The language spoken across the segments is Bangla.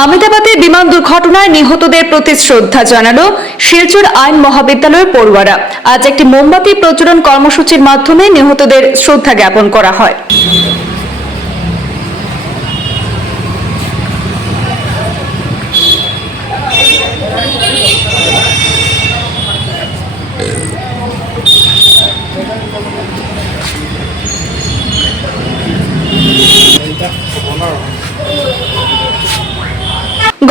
আহমেদাবাদে বিমান দুর্ঘটনায় নিহতদের প্রতি শ্রদ্ধা জানালো শিলচর আইন মহাবিদ্যালয়ের পড়ুয়ারা। আজ একটি মোমবাতি প্রচলন কর্মসূচির মাধ্যমে নিহতদের শ্রদ্ধা জ্ঞাপন করা হয়।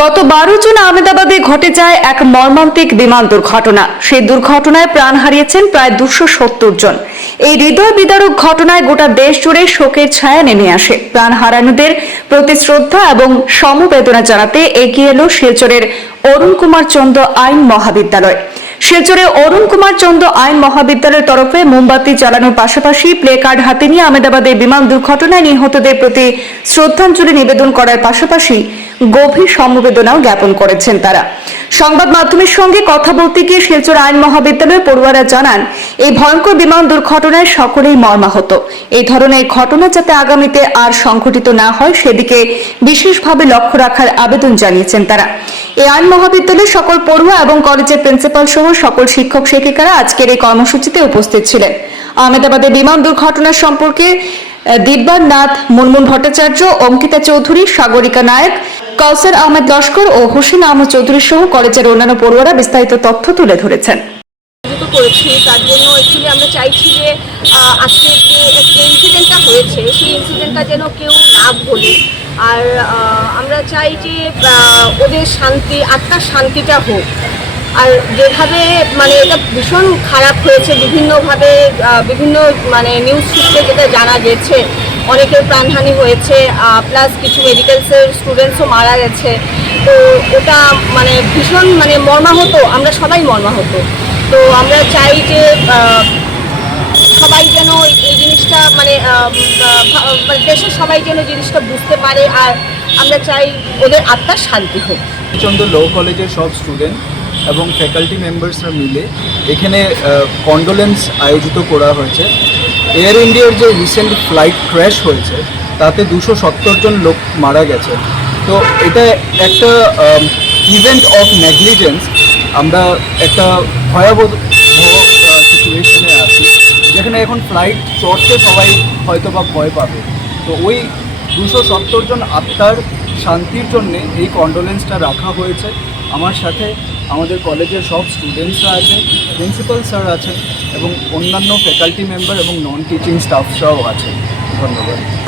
গত বারো জুন আহমেদাবাদে ঘটে যায় এক মর্মান্তিক বিমান দুর্ঘটনা। সেই দুর্ঘটনায় প্রাণ হারিয়েছেন প্রায় দুশো সত্তর জন। এই হৃদয় বিদারক ঘটনায় গোটা দেশ জুড়ে শোকের ছায়া নেমে আসে। প্রাণ হারানোদের প্রতি শ্রদ্ধা এবং সমবেদনা জানাতে এগিয়ে এলো শিলচরের অরুণ কুমার চন্দ্র আইন মহাবিদ্যালয়। শিলচরে অরুণ কুমার চন্দ্র আইন মহাবিদ্যালয়ের তরফে মোমবাতি জ্বালানোর পাশাপাশি প্লে কার্ড হাতে নিয়ে আহমেদাবাদে বিমান দুর্ঘটনায় নিহতদের প্রতি শ্রদ্ধাঞ্জলি নিবেদন করার পাশাপাশি গভীর সমবেদনাও জ্ঞাপন করেছেন তারা। সংবাদ মাধ্যমের সঙ্গে কথা বলতে গিয়ে শিলচর আইন মহাবিদ্যালয়ের পড়ুয়ারা জানান এই ভয়ঙ্কর বিমান দুর্ঘটনায় সকলেই মর্মাহত। এই ধরনের ঘটনা যাতে আগামীতে আর সংঘটিত না হয় সেদিকে বিশেষভাবে লক্ষ্য রাখার আবেদন জানিয়েছেন তারা। এই আইন মহাবিদ্যালয়ের সকল পড়ুয়া এবং কলেজের প্রিন্সিপাল সহ সকল শিক্ষক শিক্ষিকারা আজকের এই কর্মসূচিতে উপস্থিত ছিলেন। আহমেদাবাদে বিমান দুর্ঘটনা সম্পর্কে আহ, দিব্যান নাথ মুনমুন ভট্টাচার্য অঙ্কিতা চৌধুরী সাগরিকা নায়ক কাউসার আহমেদ লস্কর ও হোসেন আহমদ চৌধুরী সহ কলেজের অন্যান্য পড়ুয়ারা বিস্তারিত তথ্য তুলে ধরেছেন। করেছি, তার জন্য অ্যাকচুয়ালি আমরা চাইছি যে আজকে যে যে ইনসিডেন্টটা হয়েছে, সেই ইনসিডেন্টটা যেন কেউ না ভোলে। আর আমরা চাই যে ওদের শান্তি, আত্মার শান্তিটা হোক। আর যেভাবে মানে এটা ভীষণ খারাপ হয়েছে, বিভিন্নভাবে বিভিন্ন মানে নিউজ সূত্রে যেটা জানা গেছে অনেকের প্রাণহানি হয়েছে প্লাস কিছু মেডিকেলসের স্টুডেন্টসও মারা গেছে। তো ওটা মানে ভীষণ মানে মর্মাহত, আমরা সবাই মর্মাহত। তো আমরা চাই যে সবাই যেন এই জিনিসটা মানে দেশের সবাই যেন জিনিসটা বুঝতে পারে আর আমরা চাই ওদের আত্মার শান্তি হোক। চন্দ্র ল কলেজের সব স্টুডেন্ট এবং ফ্যাকাল্টি মেম্বার্সরা মিলে এখানে কন্ডোলেন্স আয়োজিত করা হয়েছে। এয়ার ইন্ডিয়ার যে রিসেন্ট ফ্লাইট ক্র্যাশ হয়েছে, তাতে দুশো সত্তর জন লোক মারা গেছে। তো এটা একটা ইভেন্ট অফ নেগলিজেন্স আমরা একটা ভয়াবহ সিচুয়েশনে আছি, যেখানে এখন ফ্লাইট চড়তে সবাই হয়তো বা ভয় পাবে। তো ওই দুশো সত্তর জন আত্মার শান্তির জন্যে এই কন্ডোলেন্সটা রাখা হয়েছে। আমার সাথে আমাদের কলেজের সব স্টুডেন্টসরা আছে প্রিন্সিপাল স্যার আছে এবং অন্যান্য ফ্যাকাল্টি মেম্বার এবং নন টিচিং স্টাফসরাও আছে ধন্যবাদ।